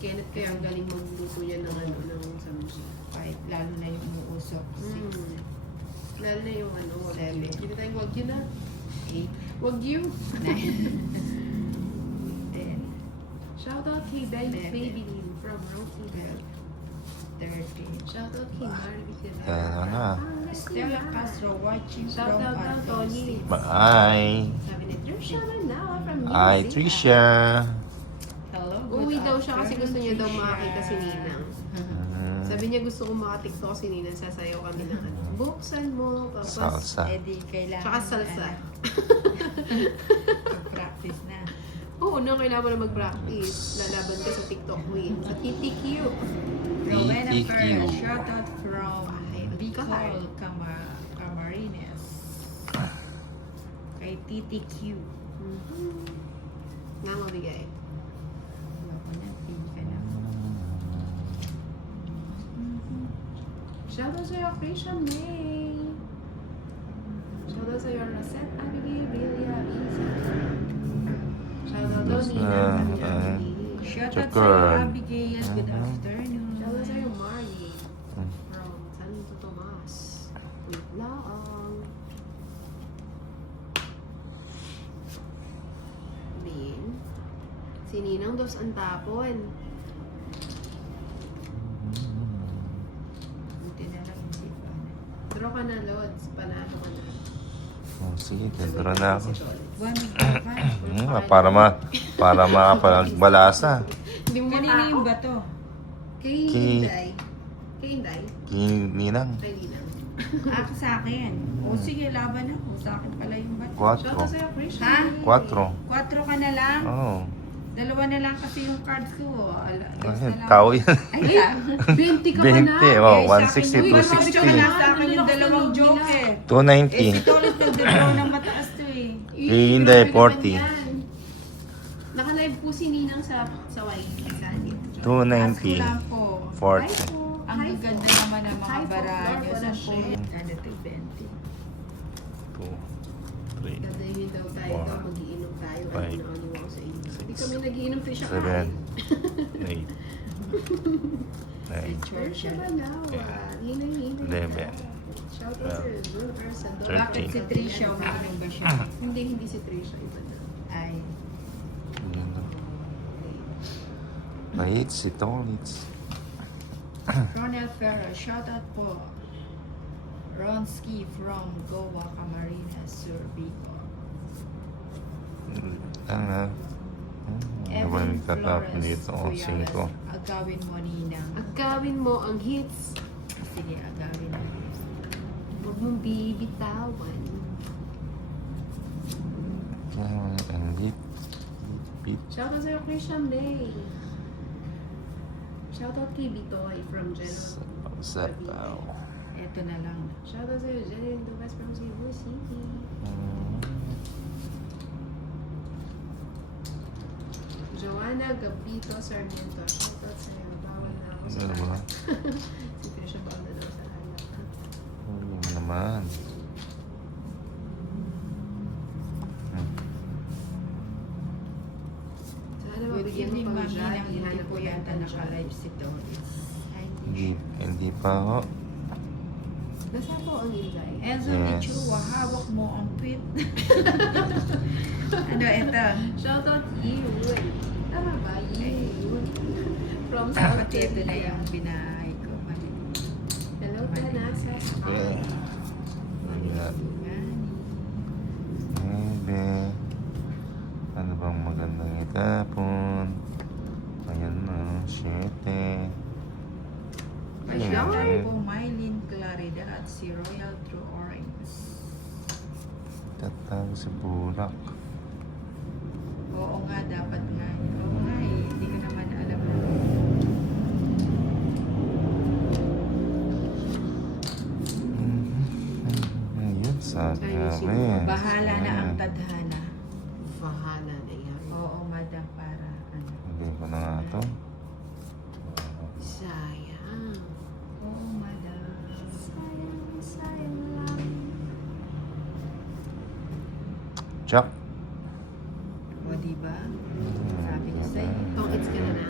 Kenneth kaya ang galing magluto yan ng ano, ng samji. Kahit lalo na yung umuusok. 6, Lalo na yung ano, 7, hindi tayong wagyu na. 8, Wagyu! 9, 10, Shoutout kay Baby Lynn from Rosie. 12, 13. Shoutout kay Mary Victoria. Kaya na. Stella Castro watching from Shoutout daw, Tony. Bye! Sabi ni Trisha Manawa from New Hi, Zealand. Trisha! Hello, Uwi daw siya kasi gusto niya daw makakita si Ninang. Sabi niya gusto kong makatiktok si Ninang, sasayaw kami ng ano. Buksan mo, tapos Salsa. Eddie, kailangan. tsaka salsa. Practice na. Oo, no, kailangan mo na mag-practice. Lalaban ka sa TikTok Queen. Sa TTQ. Rowena TTQ. Perez, shoutout from Ay, Bicol, Bicol. Camarines. Kay TTQ. Nga mabigay. Ayoko na, pili ka na. Shoutout sa'yo, Krisha May. Shoutout sa'yo, Rosette Abigail, Belia, Isa. Shoutout daw, Nina. Shoutout Chukar. sa'yo, Abigail. Good afternoon. Shoutout sa'yo, Margie. From Santo Tomas. Wait lang. Bin. Si Ninang dos ang tapon. Buti na lang yung sipa na. Draw ka na, Lods. Panalo ka na. Oh, sige, tendera na ako. Para makapagbalasa. Hindi mo Kanina matao. yung bato. Kay Kay- Inday. Kay Inday. Kininang. Kay Ninang. Ako sa akin. O sige, laban ako. Sa akin pala yung bato. 4. Shoutout sa'yo, Krisha. Ha? 4. 4 ka na lang. Oh. Dalawa na lang kasi yung cards ko. Dos na Ayun, lang. tao yan. Ay, lang. 20 ka pa na. 20. Oh, Eh, sa akin 160, yung- Uy, 260. Wala sa akin yung dalawang joker. 290. Eh, si Tolos nagdadraw ng mataas to eh. Kay Inday, 40. Naka-live po si Ninang sa YT. Ask 290. ko lang po. 40. Ang gaganda naman ng mga Hi po, baranyo Lord, sa wala po. share. Kada to 20. 2, 3, Gadayin daw tayo. Four, Mag-iinom tayo. five, Ano ako sa inyo. Hindi six, kami nag-iinom siya 7, kain. 8, 9, Siya ba na? Hinay-hinay. 11. Shout out sa Blue Person. Bakit si Trisha umiinom ba siya? Hindi si Trisha. Iba na. Ay, Mait si Tolitz. Ronald Ferrer, shoutout po. Ronski from Goa, Camarines Sur, Bicol. Naman tatapon dito. Oh, 5. Agawin mo, Ninang. Agawin mo ang hits. Sige, agawin mo. Huwag mong bibitawan. Ang lip. Beat. Shout out sa'yo, Christian May. Shout out kay Bitoy from General. Sapaw. Eto na lang. Shout out sa'yo, Janine Dubas from Cebu City. Joanna Gabito Sarmiento. Shout out sa'yo. Bawal na ako sa Ano ba? alak. Si Trisha bawal na daw sa alak. Ano naman. Sana Good mabigyan mo evening, pang Mami. Jai. Hindi Hanap po ko yata ng naka-live si Doris. Ay, hindi. Hindi pa ako. Nasa po ang Inday. Enzo Yes. Nichua, hawak mo ang tweet. Ano, eto. Shout out Yun. Tama ba? Yun. From South Dapat ito na Korea. yung binahay ko. Mali. Hello, Tanasa. Okay. Ayan. Yan. Ebe. Ano bang magandang itapon? Ayan na. 7. Shoutout Ayan. po Mylene Claridad, si Royal True Orange. Tatawag sa bulak. Oo nga, dapat nga. Oo nga eh, hindi ko naman alam. Ayun, sa Ayusin kami. mo. Bahala na ang tadhana. Bahala na yan. Oo, madam, para ano. Hindi ko na nga ito. Sayang. Oo, madam. Sayang lang. Jack. O, diba? Sabi ko sa'yo. Pang-its ka na na.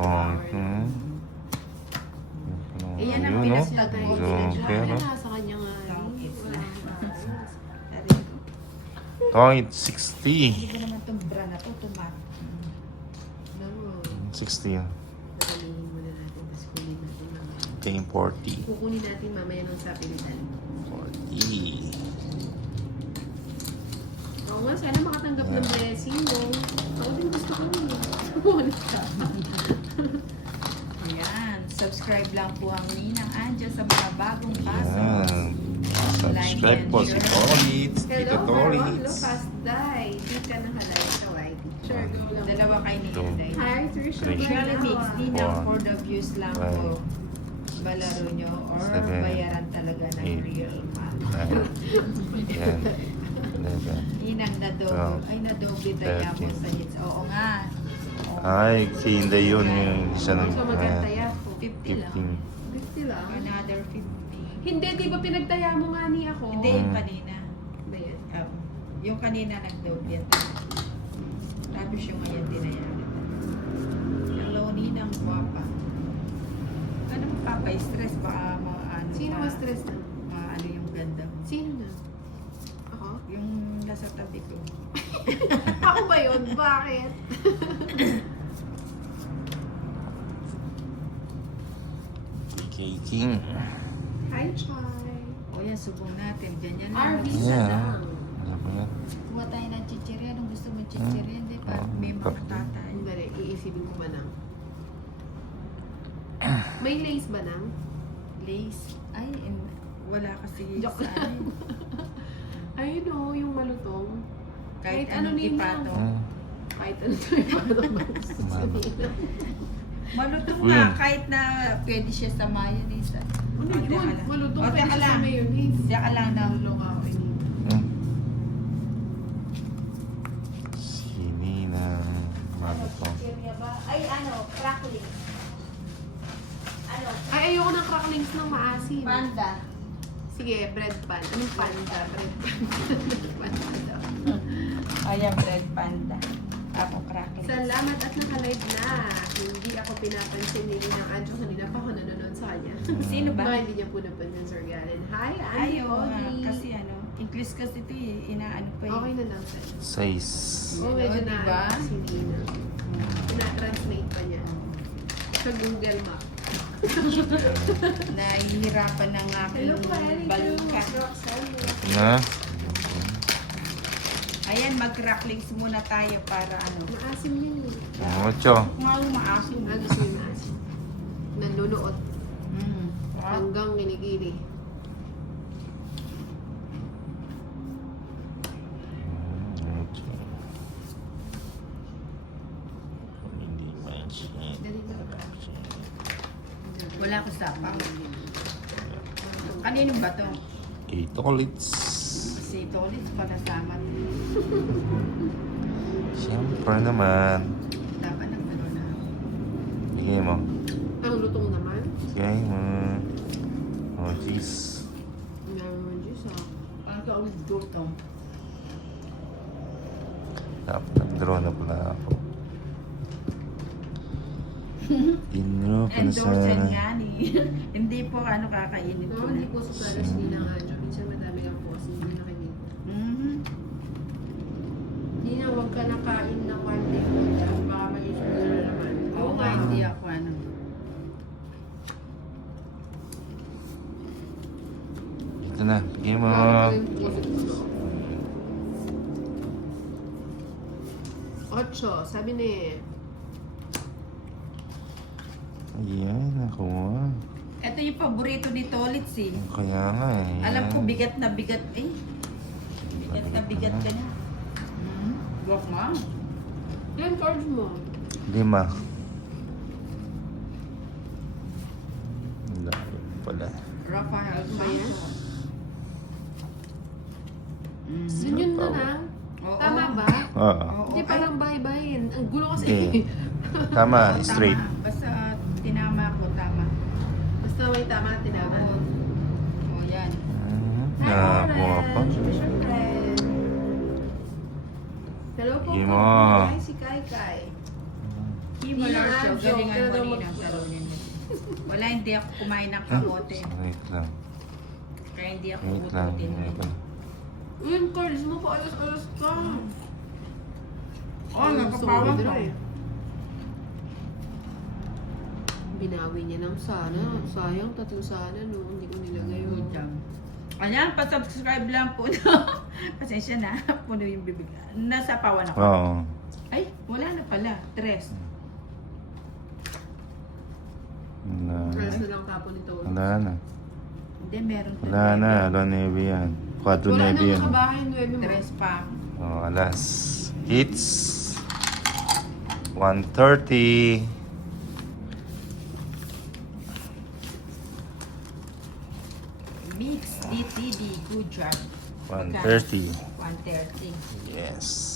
Tong. flower. Eh, yan ang Ayun, no? pinastag ko. Zonker, no? Nasa kanya nga. Tongits na. Wala. Tong, it's 60. Hindi ko naman itong bra na to, tumat. No. 60 yan. Nakalihin muna natin. Tapos kunin natin mamaya. King 40. Kukunin natin mamaya nung sa pilitan. 40. Oo nga, sana makatanggap ng blessing mo. Ako din gusto ko yun. Wala ka. Ayan, subscribe lang po ang Ninang Anja sa mga bagong pasok. Yan. Subscribe po si Tolitz. Tito Hello, Hello, Tolitz. fast die. Di ka na halay sa white. Sure, go lang. Dalawa kay Ninang Day. Hi, Trisha. Three. Usually mix, Ninang One. for the views lang Five. po. Balaro nyo or Seven. bayaran talaga ng Eight. real man. 9. 10. 11. Ninang Twelve. ay nadoble tayo mo sa hits. Oo nga. Oo. Ay, si Inday yun. Yung isa ng So, magkantaya ko. 50 lang. 50 lang. Another 50. Hindi, di ba pinagtaya mo nga ni ako? Hindi, yung kanina. Ba yan? Yung kanina nagdoble yan. Tapos yung ngayon dinayaan. Hello, Ninang Guapa. Ano magpapa-stress? Baka ano Sino pa, mas stress na? ano yung ganda mo. Sino na? Ako? Yung nasa tabi ko. Ako ba yun? Bakit? PK King. Hi, Chai. O yan, subong natin. Ganyan RV lang. na Yeah. lang. Ano ba yan? Kuha tayo ng chichirya. Anong gusto mo chichirya? Hindi pa. May mga tatay. Hindi, iisipin ko ba nang? May lace ba nang? Lace. Ay, wala kasi Joke sa ano. Ayun o, yung malutong. Kahit Kahit ano anong name ipato. Kahit ano to yung malutong. Malutong Uy. nga, kahit na pwede siya sa mayonnaise. Ano O, teka yun? lang. Malutong O, pwede teka siya lang. sa mayonnaise. Teka lang na. Nalulong ako ini. Sini na malutong. Chichirya ba? Ay, ano, crackling. Ano? Ay, ayoko ng cracklings ng maasim. Panda. Sige, bread pan. Anong panda? Bread pan. Panda. Ayan, bread panda. Ako crackling. Salamat at nakalive na. Hindi ako pinapansin ni Ninang Adjo kanina pa ako nanonood sa kanya. Sino ba? Baka hindi niya po napansin, Sir Galen. Hi, Annie Ayaw Ogie. kasi ano, English kasi ito eh, inaano pa eh. Okay na lang, sir. 6. Oh, medyo na diba? si Nina. Pina-translate pa niya. Sa Google Map. Nahihirapan ng aking Hello po, Eric. balka. Roxanne. Na? Ayan, mag-cracklings muna tayo para ano. Maasim yun eh. 8. Nga umaasim. Ah, gusto yung maasim. Nanunuot. Mm. Hanggang ginigili. Dali na. Wala ko sapaw. Kanino ba to? Kay Tolitz. Si Tolis pala sama. Siyempre naman. Dapat ng ano na. Bigay mo. Ang lutong naman. Bigay mo. Oh, jeez. Naman Diyos ah. Ang kawin dutong. Dapat nag-draw na pala ako. Inyo Endorse pinasa. nga ni. Hindi po ano kakainin ko No, na. hindi po sa paras ni Ninang Adjo. Minsan madami kang post. Hindi na kayo. Mhm. Nina, huwag ka nakain ng one day food. Baka mag-issue na naman. Oo nga, hindi ako ano. Ito na. Bigay mo. Ocho, sabi ni Ayan, nakuha. Ito yung paborito ni Tolitz eh. Kaya nga eh. Alam ko bigat na bigat eh. Bigat na bigat ka na. Gok ma. Yan, cards mo. 5. Layo pala. Rafael Ayan. Santos. Yun yun na lang. Oo. Tama ba? Oo. Oo. Hindi parang bye-bye. Ang gulo kasi. Hindi. Tama, Oo, straight. tama. Basta tinama ko, tama. Basta may tama, tinama. Oo. Oo, yan. Nakakuha pa. Siyempre. Hello po Sige po. mo. Hi, si Kai Kai. Kim Hindi Larcho, na, galingan joke na mo daw rin ang talunin mo. Wala, hindi ako kumain ng kamote. Wait lang. Kaya hindi ako Wait lang. ututin. Wait lang. Uy, Carlos mo pa alas-alas ka. Oh, nagkapawang Gusto ko ko. eh. Binawi niya ng sana. Sayang, tatlong sana no. Hindi ko nilagay yun. Ayan, pa-subscribe lang po. Pasensya na, puno yung bibig. Nasa pawan ako. Oo. Ay, wala na pala. 3. Carlos na lang tapon nito. Wala na. Hindi, meron pa. Wala na. Alas 9 yan. 4 Wala 9 nang yan. nakabahay 9 mo. 3 pa. Oh, alas. It's 1:30. Mix DTV, good job. 1:30. 1:30. Yes.